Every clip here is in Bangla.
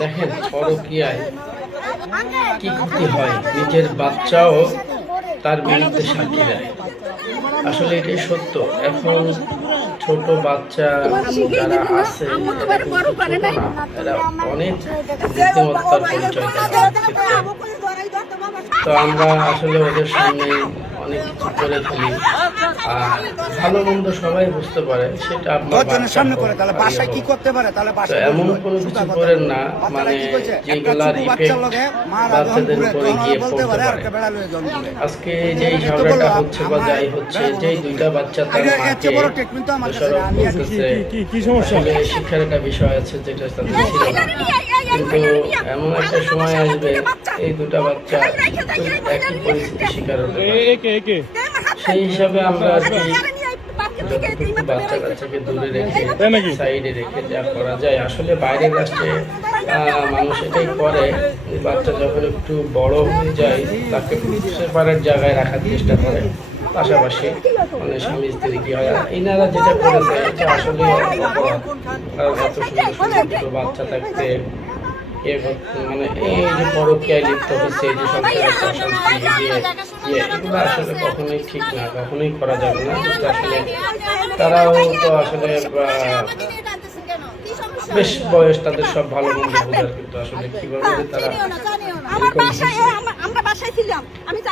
দেখেন পরকীয়ায় কি ক্ষতি হয়? নিজের বাচ্চাও তার বিরুদ্ধে সাক্ষী দেয়। আসলে এটাই সত্য। এখন ছোট বাচ্চা যারা আছে এরা অনেক বুদ্ধিমত্তার পরিচয় তো আমরা আসলে ওদের সামনে অনেক কিছু করে ফেলি আর ভালো মন্দ সবাই বুঝতে পারে সেটা আপনার সামনে করে তাহলে বাসায় কি করতে পারে? তাহলে বাসায় এমন কোনো কিছু করেন না মানে যেগুলার বাচ্চাদের উপরে গিয়ে পড়তে পারে। আজকে যেই ঝগড়াটা হচ্ছে বা যাই হচ্ছে যেই দুইটা বাচ্চা তার মাকে চেয়ে বড় ট্রিটমেন্ট তো আমার কাছে দোষারোপ আমি করতেছে কি কি সমস্যা? আসলে শিক্ষার একটা বিষয় আছে যেটা তাদের ছিল কিন্তু এমন একটা সময় আসবে এই দুটা বাচ্চা একই পরিস্থিতির শিকার একে সেই হিসাবে আমরা আর কি বাচ্চা কাচ্চাকে দূরে রেখে সাইডে রেখে যা করা যায়। আসলে বাইরের রাষ্ট্রে মানুষ এটাই করে বাচ্চা যখন একটু বড় হয়ে যায় তাকে সেপারেট জায়গায় রাখার চেষ্টা করে। পাশাপাশি মানে স্বামী স্ত্রী কি হয় এনারা যেটা করেছে এটা আসলে অপরাধ। কারণ এত সুন্দর সুন্দর বাচ্চা থাকতে মানে এই যে পরকীয়ায় লিপ্ত হচ্ছে এই যে সংসারে একটা অশান্তি দিয়ে ইয়ে, এগুলো আসলে কখনোই ঠিক না কখনোই করা যাবে না আসলে তারাও তো আসলে বেশ বয়স তাদের সব ভালো মন্দ বোঝার কিন্তু আসলে কীভাবে যে তারা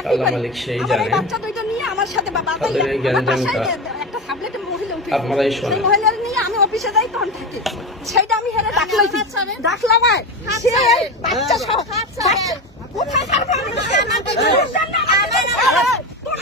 আল্লাহ করি। মালিক সেই জানে। তাদের এই জ্ঞানজামটা আপনারাই শোনেন। আমি অফিসে যাই তখন থাকি। সেইটা আমি হেরে ডাকলাইছি ডাকলাম সে বাচ্চা সহ কোথায় ছাড়বো আমি তোর জান না, আমার না, তোর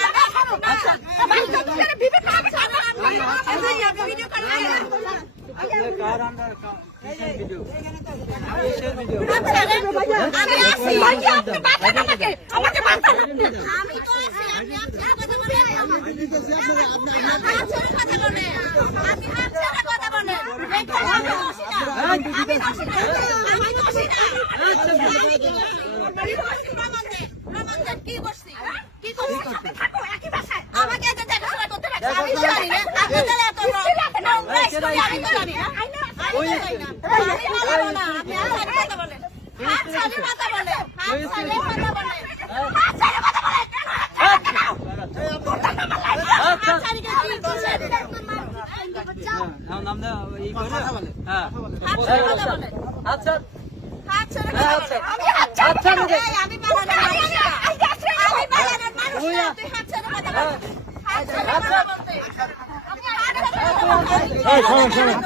আমি জানি না আমি জানি না। আমি তো জানি না। আমি বলব না আপনি ছেড়ে কথা বলেন হাত ছেড়ে কথা বলেন হাত ছেড়ে কথা বলেন হাত ছেড়ে কথা বলেন কেন হাত ছেড়ে দাও তোরটা নাম্বার লাইন হাত ছেড়ে কি করছেন হাত ছেড়ে কথা বলেন হাত ছেড়ে কথা বলেন আমি হাত ছেড়ে কথা বলেন আমি বানানোর মানুষ না আমি বানানোর মানুষ না তুই হাত ছেড়ে কথা বল হাত ছেড়ে কথা বলতে আমি হাত ছেড়ে কথা বলতে এই শোনেন শোনেন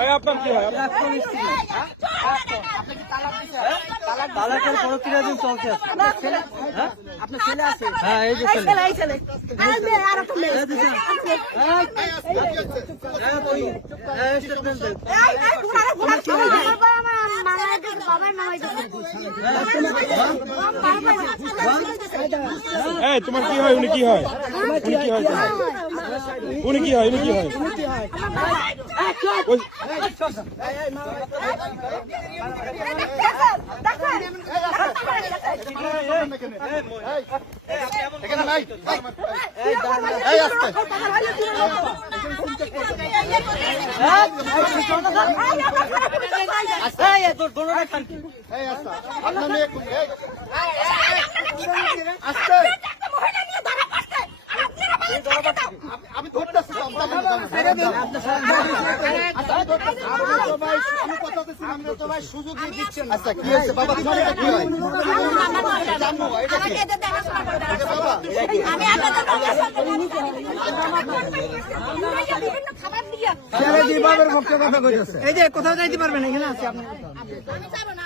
এই আপনার কি হয় তালাকের প্রক্রিয়া দিন চলছে হ্যাঁ আপনার ছেলে আছে হ্যাঁ এই যে এই ছেলে এই ছেলে আর মেয়ে আর একটা মেয়ে এই স্টেটমেন্ট দেন এই এই ঘোড়া ঘোড়া এই তোমার কি হয় উনি কি হয় উনি কি হয়? উনি কি হয় উনি কি হয় ওই- এই তোর দোনোটা খান কি আমি ধরতেছি সুযোগ দিচ্ছেন আচ্ছা কি হয়েছে বাবা কি হয় এই যে কোথাও যাইতে পারবেন এখানে আছে হয় আপনার না।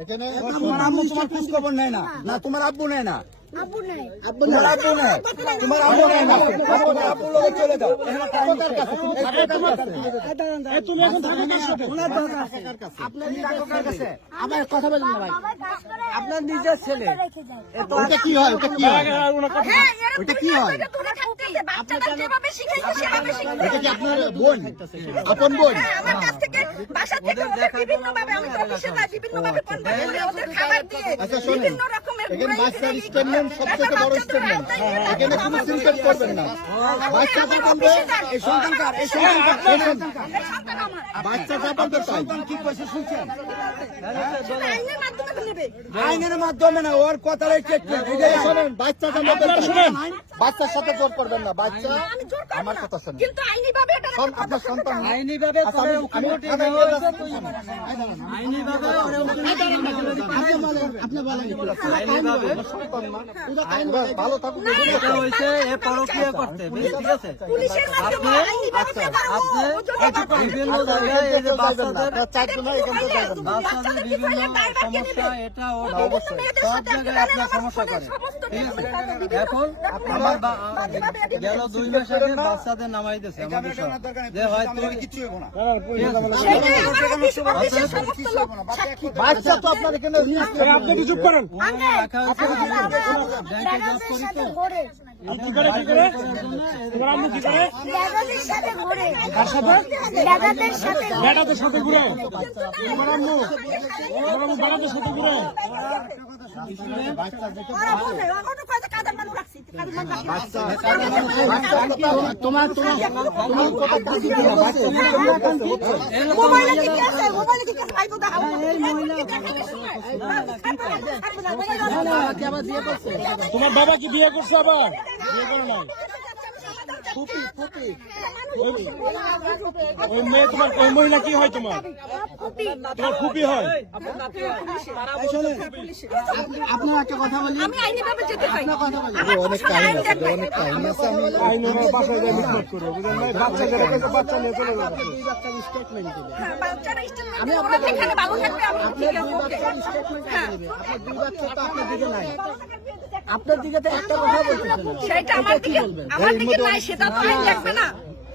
এখানে তোমার আম্মু তোমার খোঁজ খবর নেয় না না তোমার আব্বু নেয় না। আব্বু নাই। তোমার আব্বু নাই। তোমার আব্বু নাই তোমার আব্বু লোকে চলে যাও। কোথার কাছে তুমি কাছে। এই তুমি এখন থাকো কার সাথে আপনার কাকার কাছে। আমার কথা বলেন না ভাই। বাবা কাজ করে। আপনার নিজের ছেলে। রেখে ওটা কি হয়? ওটা কি হয়? হ্যাঁ কি হয়? এটা কি আপনার বোন? আপন বোন? হ্যাঁ, আমার কাছ থেকে বাসা থেকে বিভিন্ন ভাবে আমি অফিসে যাই বিভিন্ন ভাবে ফোন করে ওদের খাবার দিয়ে আচ্ছা শোনেন। বিভিন্ন রকমের এখানে বাচ্চার। স্টেটমেন্ট সবথেকে বড় স্টেটমেন্ট এখানে কোনো সিনকেট করবেন না। বাচ্চা যা বলবে এই সন্তানকার এই সন্তানকার সন্তান বাচ্চা যা বলবে তাই কি কইছে শুনছেন? আইনের মাধ্যমে তো নেবে আইনের মাধ্যমে না ওর এটাই শোনেন বাচ্চা শুনেন। বাচ্চার সাথে জোর করবেন না বাচ্চা আমার কথা শোনেন কিন্তু আইনি ভাবে আপনার সন্তান আইনি ভাবে আচ্ছা, আইনি আপনি বলেন ভালো থাকুক এটা হয়েছে এ পরক্রিয়া করতে ঠিক আছে আপনি আচ্ছা আপনি বিভিন্ন জায়গায় এই যে বাচ্চাদের চারজন এখান থেকে যাবেন বাচ্চাদের এটা ওটা সব জায়গায় আপনার সমস্যা করে। এখন আপনার বা- গেল দুই মাস আগে বাচ্চাদের নামাই দিয়েছে আমাদের সব যে হয়তো কিছু হব না। সেটাই আমার সাক্ষী। বাচ্চা তো আপনার এখানে আপনি কি চুপ করেন। রাখা হয়েছে ব্যাংকে জব করি তো কি করে কি করে? তোমার আম্মু কি করে? দাদাদের সাথে ঘুরে। কার সাথে? দাদাদের সাথে বেটাদের সাথে ঘুরে। তোমার আম্মু তোমার আম্মু বেটাদের সাথে ঘুরে। তোমার বাবা কি বিয়ে করছে আবার? বিয়ে করে নাই? ফুপি ফুপি। ওই মেয়ে তোমার ওই মহিলা কি হয় তোমার? খুবই। হয়। আপনার একটা কথা বলি। আমি আইনিভাবে যেতে পারি অনেক কাহিনী আছে অনেক কাহিনী আছে আমি আইন ওনার বাসায় যায় মিটমাট করে বুঝলেন না বাচ্চা যারা কিন্তু বাচ্চা নিয়ে চলে যাবে। দুই বাচ্চার স্টেটমেন্ট দিবেন হ্যাঁ, বাচ্চারা স্টেটমেন্ট ওরা যেখানে ভালো থাকবে আমি ঠিক আছে ওকে। হ্যাঁ। আপনার দুই বাচ্চা তো আপনার দিকে নাই। আপনার দিকে তো একটা কথা বলতেছেন সেটা আমার দিকে আমার দিকে নাই সেটা তো আইন দেখবে না।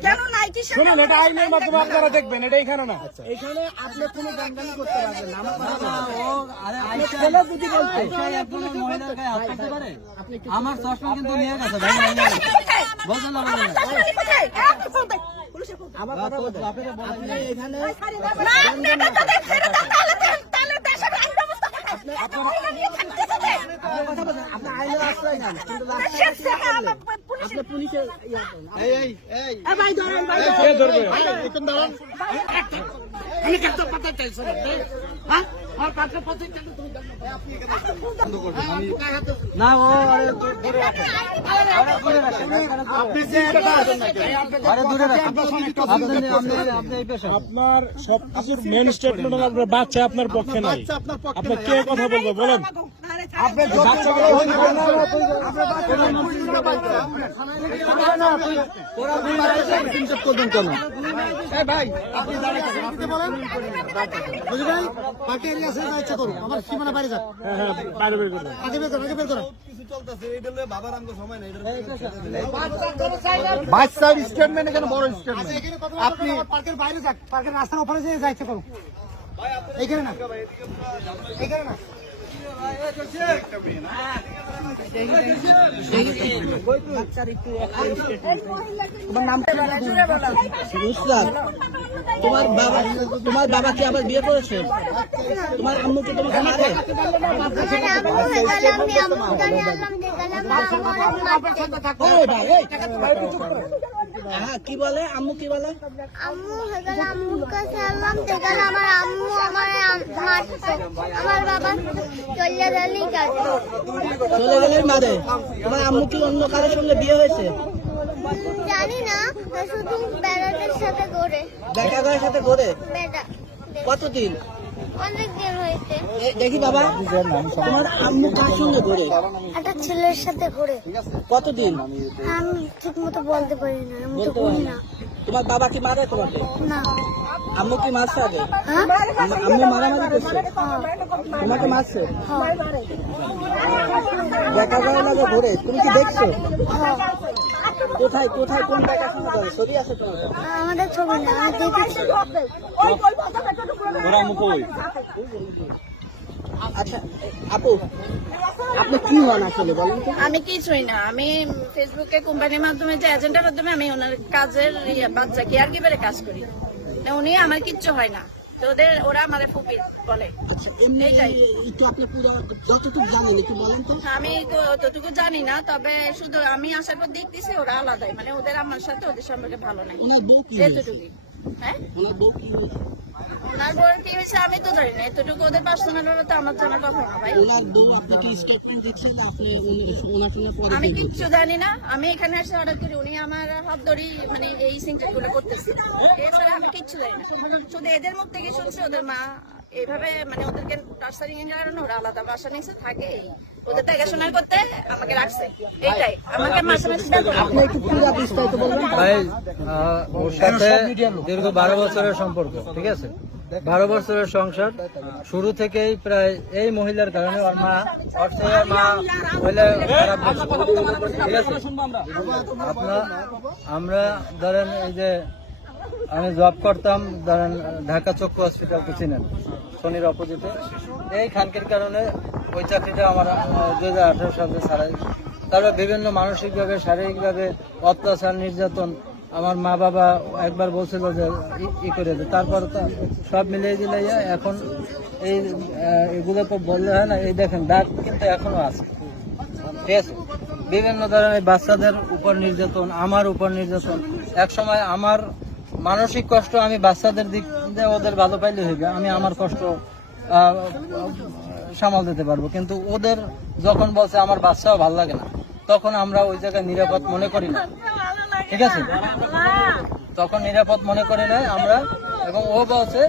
কেন নাই শুনুন এটা আইনের মাধ্যমে আপনারা দেখবেন এটা এখানে না। এখানে আপনি কোনো গানগানি করতে পারবেন না। আমার কথা বলেন। ও আরে আইসা ছেলে যদি বলতে একজন মহিলার গায়ে হাত দিতে পারে? আমার চশমা কিন্তু নিয়ে গেছে ভাই না বলেন না। আমার কথা আপনি এখানে না, আপনি এটা তাহলে তাহলে দেশের আইন ব্যবস্থা আপনি আইনের আশ্রয় নেন। কিন্তু হ্যাঁ, পুলিশ- আপনি করেন। এই এই এই। এ ভাই ধরেন, ভাই। কে ধরবে। দাঁড়ান। আরে আরে দূরে আপনি আপনি আপনি এই আপনার সবকিছুর মেন স্টেটমেন্ট আপনার বাচ্চা আপনার পক্ষে নাই। আপনার। কে কথা বলবে বলেন। আপনি করবেন কেন? ভাই, আপনি দাঁড়িয়ে থাকেন, আপনি বলেন। ভাই? বাকি এরিয়া আছে, যা ইচ্ছা করুন। আমার সীমানা বাইরে যাক। হ্যাঁ হ্যাঁ বাইরে বের করবেন আগে বের করুন, আগে বের করুন। বাচ্চার স্টেটমেন্ট এখানে বড় স্টেটমেন্ট আপনি পার্কের বাইরে যাক পার্কের রাস্তার ওপরে যেয়ে যা করুন এখানে না এখানে না তোমার বাবা তোমার বাবা কি আবার বিয়ে করেছে তোমার আম্মু কি তোমাকে মারে ভাই এই হ্যাঁ কি বলে? আম্মু কি বলে? আম্মু হেগাল আম্মুর কাছে আমার আম্মু আমার মারছে আমার বাবা চলে গেলি কাজে চলে গেলে মারে। তোমার আম্মু কি অন্য কারোর সঙ্গে বিয়ে হয়েছে? জানি না শুধু বেড়াদের সাথে দেখা করার সাথে বেড়া কতদিন? দেখি বাবা। আম্মু কার সঙ্গে ঘুরে? একটা ছেলের সাথে ঘুরে। কতদিন? আমি ঠিক মতো বলতে পারি না আমি তো বলি না। তোমার বাবা কি মারে তোমাকে না। আম্মু কি মারছে আগে? হ্যাঁ? আম্মু মারামারি করছে? তোমাকে মারছে? দেখা যায় না ঘুরে। তুমি কি দেখছ? কোথায় কোথায় কোন ছবি আছে তোমার আমাদের ছবি না আমি ওরা মুখ আচ্ছা আপু আপনি কি হন আসলে বলেন তো। আমি কিছুই না আমি ফেসবুকে কোম্পানির মাধ্যমে যে এজেন্টের মাধ্যমে আমি ওনার কাজের ইয়ে, বাচ্চা কেয়ার গিভারে কাজ করি। না, উনি আমার কিচ্ছু হয় না। তো ওদের ওরা আমার ফুপি বলে। আচ্ছা এমনি একটু আপনি পুরো যতটুকু জানেন একটু বলেন তো। আমি তো- অতটুকু জানি না তবে শুধু আমি আসার পর দেখতেছি ওরা আলাদাই। মানে ওদের আমার সাথে ওদের সম্পর্কে ভালো নাই। ওনার বউ কি? হ্যাঁ? ওনার বউ কি? হয়েছে? ওনার বউয়ের কি হয়েছে আমি তো জানি না এতটুকু ওদের পার্সোনাল তো আমার জানার কথা না ভাই। ওনার বউ আপনাকে স্টেটমেন্ট দিচ্ছে না আপনি ওনার সঙ্গে পরে আমি কিচ্ছু জানি না আমি এখানে এসে অর্ডার করি উনি আমার হাত ধরেই মানে এই সিনটা গুলো করতেছে। এছাড়া আমি কিচ্ছু জানি না। শুধু এদের মুখ থেকে শুনছি ওদের মা এইভাবে মানে ওদেরকে এর ওরা আলাদা বাসা নিচে থাকে ওদের দেখাশোনা করতে আমাকে এইটাই আমাকে মাসে মাসে দেখো আপনি একটু পুরো বিস্তারিত বলবেন। ভাই ওর সাথে দীর্ঘ বারো বছরের সম্পর্ক ঠিক আছে? বারো বছরের সংসার। শুরু থেকেই প্রায় এই মহিলার কারণে ওর মা ওর মা মহিলা ঠিক আছে? আপনার আমরা ধরেন এই যে আমি জব করতাম ধরেন ঢাকা চক্ষু হসপিটাল তো চিনেন শনির অপোজিটে। এই খানকির কারণে ওই চাকরিটা আমার দু হাজার আঠারো সালে ছাড়াই। তারপর বিভিন্ন মানসিকভাবে, শারীরিকভাবে অত্যাচার, নির্যাতন আমার মা বাবা একবার বলছিল যে ই- করে দে। তারপর সব মিলিয়ে দিলে এখন এই এগুলো তো বললে হয় না, এই দেখেন, দাগ কিন্তু এখনও আছে। ঠিক আছে বিভিন্ন ধরনের বাচ্চাদের উপর নির্যাতন, আমার উপর নির্যাতন। এক সময় আমার মানসিক কষ্ট আমি বাচ্চাদের দিক দিয়ে ওদের ভালো পাইলে হইবে, আমি আমার কষ্ট সামাল দিতে পারব। কিন্তু ওদের যখন বলছে আমার বাচ্চাও ভালো লাগে না, তখন আমরা ওই জায়গায় নিরাপদ মনে করি না। ঠিক আছে? তখন নিরাপদ মনে করি না আমরা। এবং ও বলছে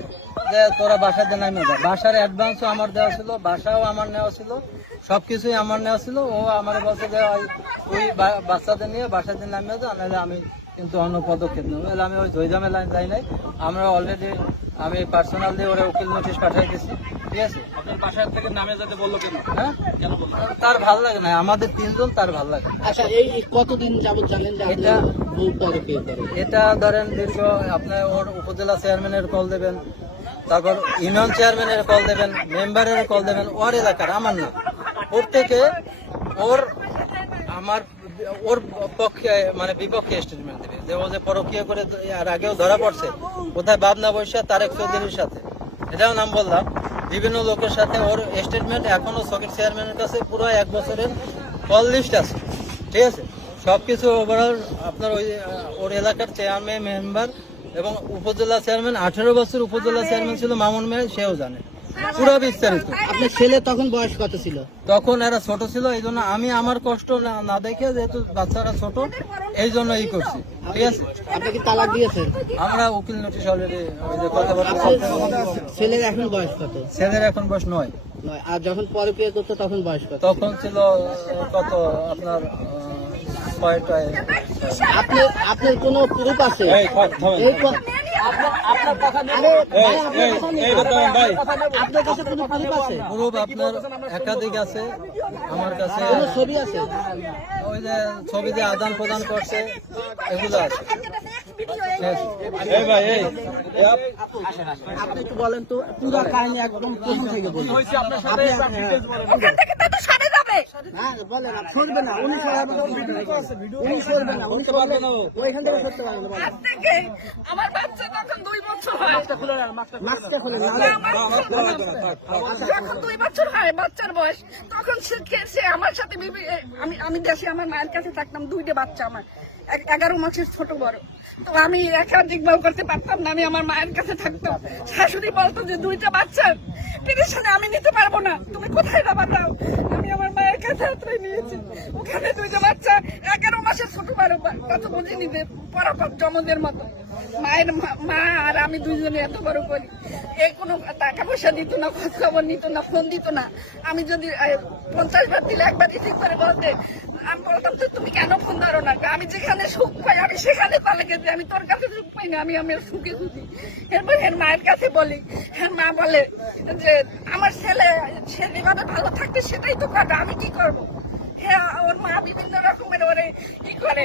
যে, তোরা বাসাতে নামে যা। বাসার অ্যাডভান্সও আমার দেওয়া ছিল, বাসাও আমার নেওয়া ছিল, সবকিছুই আমার নেওয়া ছিল। ও আমার বলছে যে, ওই বাচ্চাদের নিয়ে বাসাতে নামিয়ে যা, নাহলে আমি কিন্তু অন্য পদক্ষেপ নেব। আমি ওই ঝইঝামেলায় যাই নাই। আমরা অলরেডি আমি পার্সোনালি ওরা উকিল নোটিশ পাঠিয়ে দিয়েছি। ঠিক আছে? আপনার বাসার থেকে নামে যেতে বলল কেন? হ্যাঁ? তার ভালো লাগে না আমাদের তিনজন তার ভালো লাগে। আচ্ছা এই কতদিন যাবত জানেন যে এটা- এটা ধরেন দীর্ঘ আপনি ওর উপজেলা চেয়ারম্যানের কল দেবেন তারপর ইউনিয়ন চেয়ারম্যানের কল দেবেন মেম্বারের কল দেবেন ওর এলাকার আমার না। ওর থেকে ওর আমার ওর পক্ষে মানে বিপক্ষে স্টেটমেন্ট দেবে। যে ও যে পরকীয় করে আর আগেও ধরা পড়ছে কোথায় বাবনা বৈশা তারেক চৌধুরীর সাথে। এটাও নাম বললাম। বিভিন্ন লোকের সাথে ওর স্টেটমেন্ট এখনও সকেট চেয়ারম্যানের কাছে পুরো এক বছরের কল লিস্ট আছে। ঠিক আছে? সব কিছু ওভারঅল আপনার ওই ওর এলাকার চেয়ারম্যান মেম্বার এবং উপজেলা চেয়ারম্যান আঠেরো বছর উপজেলা চেয়ারম্যান ছিল মামুন মেয়ে সেও জানে। পুরো বিস্তারিত আপনার ছেলে তখন বয়স কত ছিল? তখন এরা ছোট ছিল এই জন্য আমি আমার কষ্ট না দেখে যেহেতু বাচ্চারা ছোট এই জন্য ই করছি। ঠিক আছে? আপনি কি তালাক দিয়েছেন? আমরা উকিল নোটিশ অলরেডি ছেলের এখন বয়স কত? ছেলের এখন বয়স নয়। আর যখন পরে পেয়ে করতো তখন বয়স কত তখন ছিল কত আপনার ছয়টায় আপনি আপনার কোনো প্রুফ আছে? আপনার- আপনার কথা নেই। আরে ভাই, আপনার কথা নেই। এই থামেন ভাই। আপনার কাছে কোনো প্রুফ আছে? গ্রুপ আপনার একাধিক আছে আমার কাছে ছবি আছে? ওই যে ছবি যে আদান প্রদান করছে এগুলো আছে। আপনি একটু বলেন তো পুরো কাহিনী একদম প্রথম থেকে বলুন। আপনার সাথে ওখান থেকে তো তো সরে যাবে হ্যাঁ বলেন না, সরবে না। উনি উনি সরবে না উনি তো বলেন ওইখান থেকে সরতে পারবে না আজ থেকে আমার বাচ্চা তখন দুই বছর হয় মাস্কটা খুলে নাহলে যখন দুই বছর হয় বাচ্চার বয়স তখন সে আমার সাথে আমি আমি দেশে আমার মায়ের কাছে থাকতাম দুইটা বাচ্চা আমার। এক- এগারো মাসের ছোট বড়। তো আমি একা দেখভাল করতে পারতাম না আমি আমার মায়ের কাছে থাকতাম। শাশুড়ি বলতো যে দুইটা বাচ্চা টেনশনে আমি নিতে পারব না। তুমি কোথায় যাবা দাও আমি আমার কাছে আশ্রয় নিয়েছি। ওখানে দুইটা বাচ্চা এগারো মাসের ছোট, বারো বা- কত বুঝিনি পরাপর জমদের মতো। মায়ের মা- আর আমি দুইজনে এত বড় করি। এই কোনো টাকা পয়সা দিত না খোঁজ খবর নিত না, ফোন দিত না। আমি যদি পঞ্চাশ বার দিলে একবার রিসিভ করে বলতে, আমি বলতাম যে তুমি কেন ফোন ধরো না? আমি যেখানে সুখ পাই, আমি সেখানে পালে গেছি আমি তোর কাছে সুখ পাই না, আমি আমার সুখে খুঁজি এরপর এর মায়ের কাছে বলি হ্যাঁ মা বলে যে, আমার ছেলে, সে যেভাবে ভালো থাকবে, সেটাই তো করবে, আমি কি করব? হ্যাঁ ওর মা বিভিন্ন রকমের ওরে কি করে।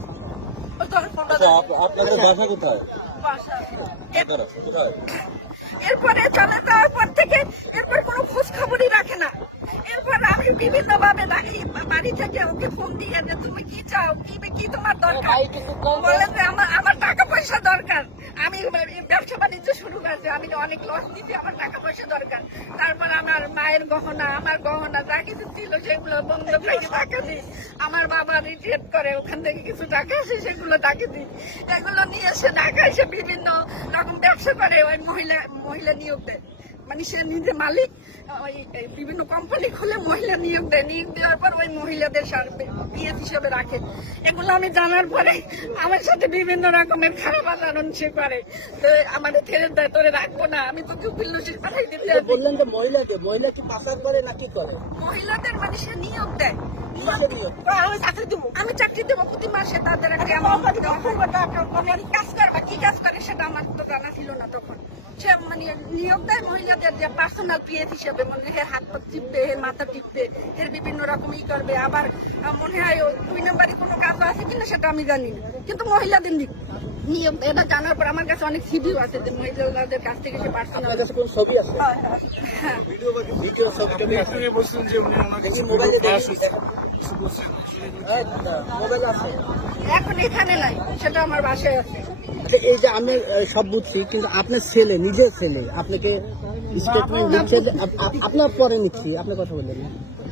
আপনাদের বাসা কোথায়? এরপরে চলে যাওয়ার পর থেকে এরপর কোনো খোঁজ খবরই রাখে না। এরপর আমি বিভিন্ন ভাবে বাড়ি থেকে ওকে ফোন দিয়ে যে তুমি কি চাও কি কি তোমার দরকার? বলে যে আমার আমার টাকা পয়সা দরকার। আমি ব্যবসা বাণিজ্য শুরু করেছি আমি অনেক লস দিচ্ছি আমার টাকা পয়সা দরকার। তারপর আমার মায়ের গহনা আমার গহনা যা কিছু ছিল সেগুলো বন্ধ করে টাকা দিই। আমার বাবা রিটায়ার করে ওখান থেকে কিছু টাকা আসে সেগুলো টাকা দিই। এগুলো নিয়ে এসে ঢাকা এসে বিভিন্ন রকম ব্যবসা করে ওই মহিলা মহিলা নিয়োগ দেয়। মানে সে নিজে মালিক ওই বিভিন্ন কোম্পানি খুলে মহিলা নিয়োগ দেয়। নিয়োগ দেওয়ার পর ওই মহিলাদের পিএস হিসেবে রাখে। এগুলো আমি জানার পরে আমার সাথে বিভিন্ন রকমের খারাপ আচরণ সে করে। তো আমাদের ছেড়ে দেয় তোরে রাখব না আমি তোকে উকিল নসির পাঠাই দিতে বললেন যে মহিলাকে মহিলা কি পাচার করে না কি করে? মহিলাদের মানে সে নিয়োগ দেয়। আমি চাকরি দেবো। প্রতি মাসে তাদের হয়। আমি কাজ করব কি কাজ করে সেটা আমার তো জানা ছিল না তখন। সে মানে নিয়োগ দেয় মহিলাদের যে পার্সোনাল পিএস হিসেবে মানে হের হাত পা টিপবে হের মাথা টিপবে হের বিভিন্ন রকম ই করবে। আবার মনে হয় ও দুই নম্বরে কোনো কাজ আছে কিনা সেটা আমি জানি না। কিন্তু মহিলাদের নিয়োগ। এটা জানার পর আমার কাছে অনেক সিডিও আছে যে মহিলাদের কাছ থেকে সে পার্সোনাল কোন ছবি আছে? হ্যাঁ ভিডিও ছবিটা দেখি মোবাইলে দেখি। মোবাইল আছে। এখন এখানে নাই সেটা আমার বাসায় আছে। আচ্ছা, এই যে আমি সব বুঝছি কিন্তু আপনার ছেলে নিজের ছেলে আপনাকে স্টেটমেন্ট দিচ্ছে আপনার পরে নিচ্ছি আপনার কথা বললেন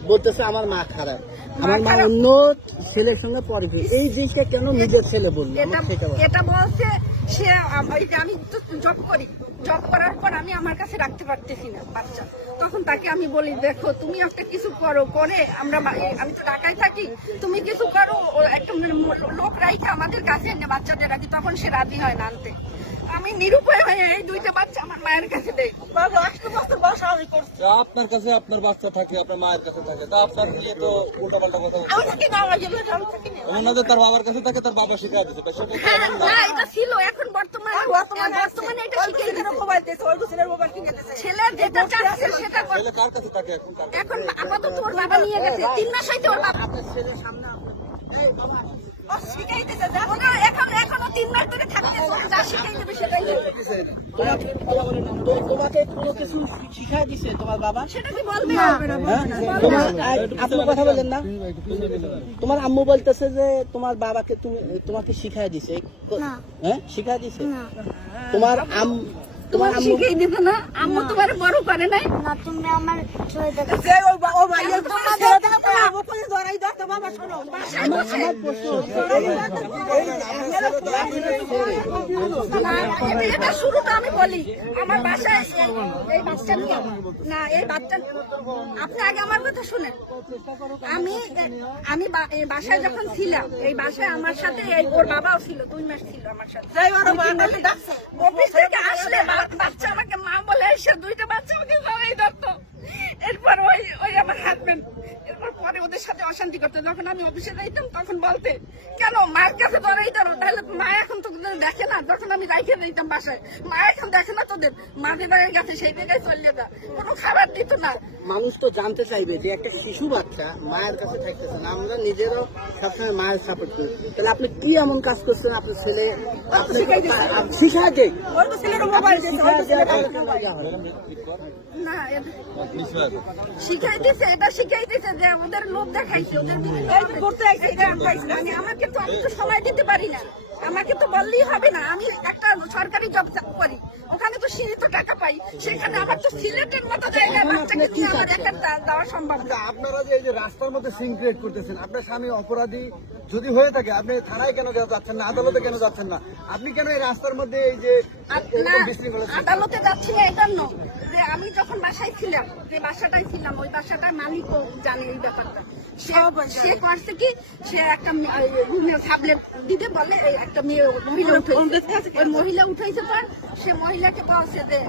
বলতেছে আমার মা খারাপ। আমার মা অন্য ছেলের সঙ্গে পরে এই জিনিসটা কেন নিজের ছেলে বলল। এটা বলছে সে আম- যে আমি তো জব করি। জব করার পর আমি আমার কাছে রাখতে পারতেছি না বাচ্চা। তখন তাকে আমি বলি দেখো তুমি একটা কিছু করো করে আমরা আমি তো ঢাকায় থাকি তুমি কিছু করো একটা মানে লোক রাইখে আমাদের কাছে এনে বাচ্চাদের রাখি তখন সে রাজি হয় না আনতে। আমি নিরুপায় হয়ে এই দুইটা বাচ্চা আমার মায়ের কাছে দেই। আপনার কাছে আপনার বাচ্চা থাকে আপনার মায়ের কাছে থাকে তা আপনার নিয়ে তো কথা থাকি না ওনাদের তার বাবার কাছে থাকে তার বাবা শিখা দিচ্ছে তা সেটা বর্তমানে বর্তমানে বর্তমানে এটা না, এটা ছিল এখন বর্তমানে বর্তমানে বর্তমানে এটা শিখে ছেলে যেটা চাচ্ছে সেটা ছেলে কার কাছে থাকে এখন? এখন আপাতত ওর বাবা নিয়ে গেছে তিন মাস হইতে ওর বাবা ও শিখাইতেছে, যা। ওরা এখন এখনও তিন মাস ধরে তোমাকে কোনো কিছু দিছে তোমার বাবা আপনি কথা বলেন না তোমার আম্মু বলতেছে যে তোমার বাবাকে তুমি তোমাকে শিখাই দিছে। হ্যাঁ? শিখাই দিছে? তোমার আম তোমার শিখাই দিবে না। আম্মু তোমার বড় করে নাই। না তুমি আমার এটা শুরুটা আমি বলি। আমার বাসায় এই- বাচ্চা না এই বাচ্চা আপনি আগে আমার কথা শুনেন। আমি আমি বা- এই বাসায় যখন ছিলাম এই বাসায় আমার সাথে এই ওর বাবাও ছিল দুই মাস ছিল আমার সাথে। অফিস থেকে আসলে বা- বাচ্চা আমাকে মা বলে এসে দুইটা বাচ্চা আমাকে জড়াই ধরতো। এরপর ওই ওই আমার হাজবেন্ড এরপর পরে ওদের সাথে অশান্তি করতো। যখন আমি অফিসে যাইতাম তখন বলতে কেন মার কাছে জড়াই ধরো তাহলে মা এখন তো দেখে না যখন আমি রাইখে দিতাম বাসায় মা এখন দেখে না তোদের মা যে জায়গায় গেছে সেই জায়গায় চলে যা কোনো খাবার দিত না। মানুষ তো জানতে চাইবে যে একটা শিশু বাচ্চা মায়ের কাছে থাকতেছে না আমরা নিজেরও সবসময় মায়ের সাপোর্ট করি। তাহলে আপনি কি এমন কাজ করছেন? আপনার ছেলে আপনাকে শিখাকে ওর শিখাইতেছে এটা শিখাইতেছে যে ওদের লোভ দেখাইছে ওদের করতে আইছে এটা। আমি আমাকে তো আমি তো সময় দিতে পারি না আমাকে তো বললেই হবে না আমি একটা সরকারি জব করি ওখানে তো সীমিত টাকা পাই সেখানে আমার তো সিলেটের মতো জায়গায় বাচ্চাকে দিয়ে আমার একটা দেওয়া সম্ভব না। আপনারা যে এই যে রাস্তার মধ্যে সিং ক্রিয়েট করতেছেন আপনার স্বামী অপরাধী যদি হয়ে থাকে আপনি থানায় কেন যাচ্ছেন না আদালতে কেন যাচ্ছেন না? আপনি কেন এই রাস্তার মধ্যে এই যে না আদালতে যাচ্ছি না এটার ন যে আমি যখন বাসায় ছিলাম যে বাসাটায় ছিলাম ওই বাসাটার মালিকও জানে এই ব্যাপারটা। সে সে করছে কি সে একটা রুমে সাবলেট দিতে বলে এই একটা মেয়ে মহিলা উঠেছে। ওই মহিলা উঠাইছে পর সে মহিলাকে পাওয়াছে যে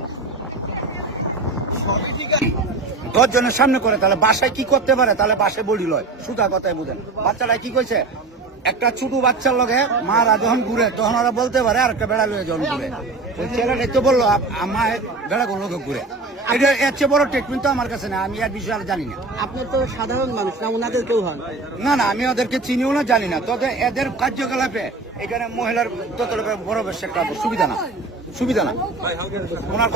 দশ জনের সামনে করে তাহলে বাসায় কি করতে পারে? তাহলে বাসায় বলি লয়। সুতা কথায় বুঝেন। বাচ্চারা কি কইছে? একটা ছোট বাচ্চার লগে মারা যখন ঘুরে তখন ওরা বলতে পারে আর একটা বেড়া লয়ে যখন ঘুরে। ওই তো বলল মা বেড়া লোকে ঘুরে। এটা এর চেয়ে বড় ট্রিটমেন্ট তো আমার কাছে না আমি এর বিষয়ে আর জানি না। আপনি তো সাধারণ মানুষ না ওনাদের কেউ হন? না না আমি ওদেরকে চিনিও না জানি না। তবে এদের কার্যকলাপে এখানে মহিলার তত বড় বেশ একটা সুবিধা না। সুবিধা না। ওনার